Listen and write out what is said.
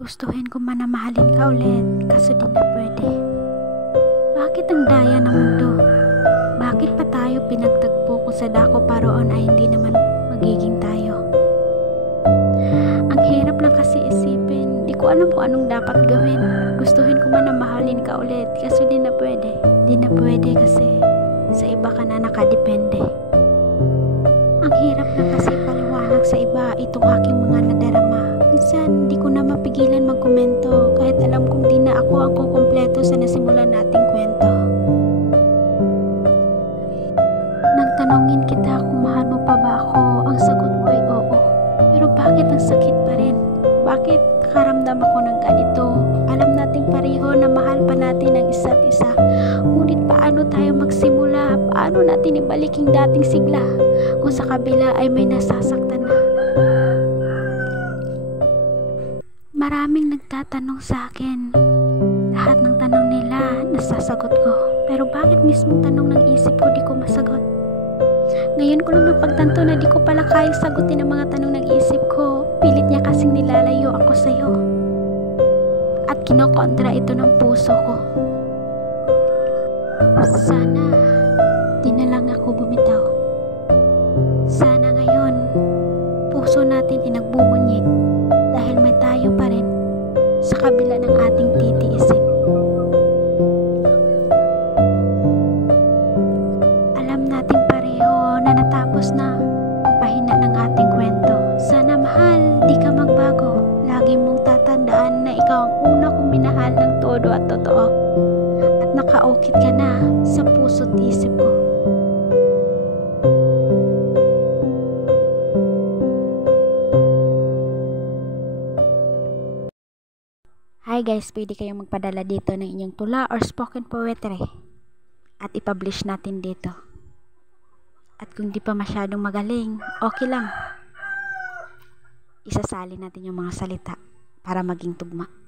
Gustuhin ko man na mahalin ka ulit, kaso di na pwede. Bakit ang daya ng mundo? Bakit pa tayo pinagtagpo kung sa dako paroon ay hindi naman magiging tayo? Ang hirap lang kasi isipin, di ko alam kung anong dapat gawin. Gustuhin ko man na mahalin ka ulit, kaso di na pwede. Di na pwede kasi sa iba ka na nakadepende. Ang hirap na kasi paliwanag sa iba itong aking mga nadarama. Minsan, di ko na mapigilan magkomento kahit alam kong di na ako ang kukumpleto sa nasimulan nating kwento. Nang tanongin kita kung mahal mo pa ba ako, ang sagot mo ay oo. Pero bakit ang sakit pa rin? Bakit nakaramdam ako ng ganito? Alam nating pareho na mahal pa natin ang isa't isa. Ngunit paano tayo magsimula? Paano natin ibalik yung dating sigla? Kung sa kabila ay may nasasaktan na. Maraming nagtatanong sa akin. Lahat ng tanong nila nasasagot ko. Pero bakit mismong tanong ng isip ko di ko masagot? Ngayon ko lang napagtanto na di ko pala kayang sagutin ang mga tanong ng isip ko. Pilit niya kasing nilalayo ako sa'yo. At kinokontra ito ng puso ko. Sana di na lang ako bumitaw. Sana ngayon puso natin ay nagbubunyi dahil may tayo pa rin sa kabila ng ating titiisin. Alam natin pareho na natapos na ang pahina ng ating kwento. Sana mahal, di ka magbago. Lagi mong tatandaan na ikaw ang una kong minahal ng todo at totoo. At nakaukit ka na sa puso't isip ko. Hi guys, pwede kayong magpadala dito ng inyong tula or spoken poetry at ipublish natin dito. At kung di pa masyadong magaling, okay lang. Isasali natin yung mga salita para maging tugma.